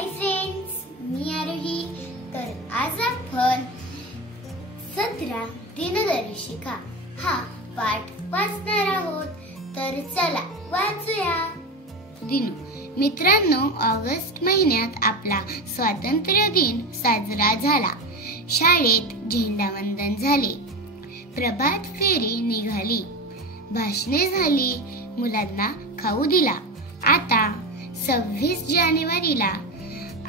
Hi friends, मी आरोही। तर आज आपण 17 दिनदर्शिका हा पाठ वाचणार आहोत। तर चला वाचूया। दिनू मित्रांनो, ऑगस्ट महिन्यात आपला स्वातंत्र्य दिन साजरा झाला। शाळेत झेंडावंदन झाले, प्रभात फेरी निघाली, भाषणे झाली, मुलांना खाऊ दिला। आता 26 जानेवारीला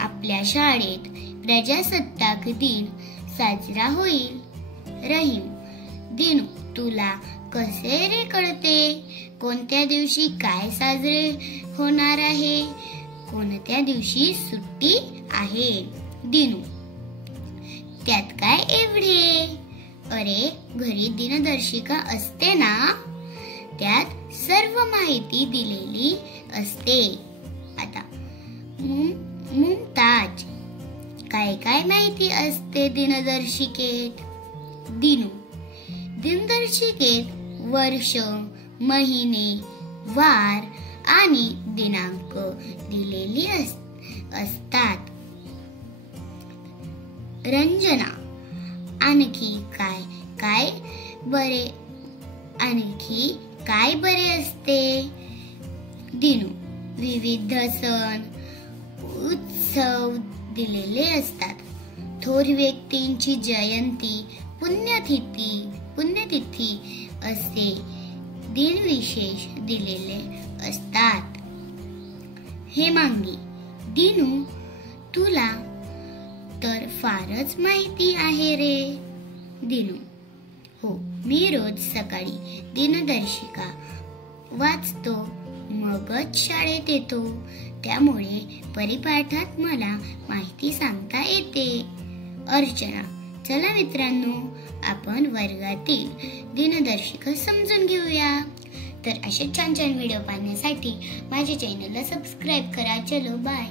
आपल्या शाळेत प्रजासत्ताक दिन साजरा होईल। रहीम, दिनू तुला कसे रे कळते? कोणत्या दिवशी काय साजरे होणार आहे? कोणत्या दिवशी सुट्टी आहे? दिनू, त्यात काय एवढे? अरे, घरी दिनदर्शिका असते ना, त्यात सर्व माहिती दिलेली असते। आता मुमताज, काय काय माहिती असते दिनदर्शिकेत? दिनू, दिनदर्शिकेत वर्ष, महिने, वार आणि दिनांक दिलेली असतात। रंजना, आणखी काय बरे असते? दिनू, विविध सण उत्सव दिलेले असतात। थोर व्यक्तींची जयंती, पुण्यतिथी असे दिन विशेष दिलेले असतात। हेमांगी, दिनू तुला तर फारच माहिती आहे रे। दिनू, हो, मी रोज सकाळी दिनदर्शिका वाचतो, मगच शाळेत येतो, त्यामुळे परिपाठात मला माहिती सांगता येते। अर्चना, चला मित्रांनो, आपण वर्गातील दिनदर्शिका समजून घेऊया। तर असे छान छान व्हिडिओ पाहण्यासाठी माझ्या चॅनलला सबस्क्राईब करा। चलो बाय।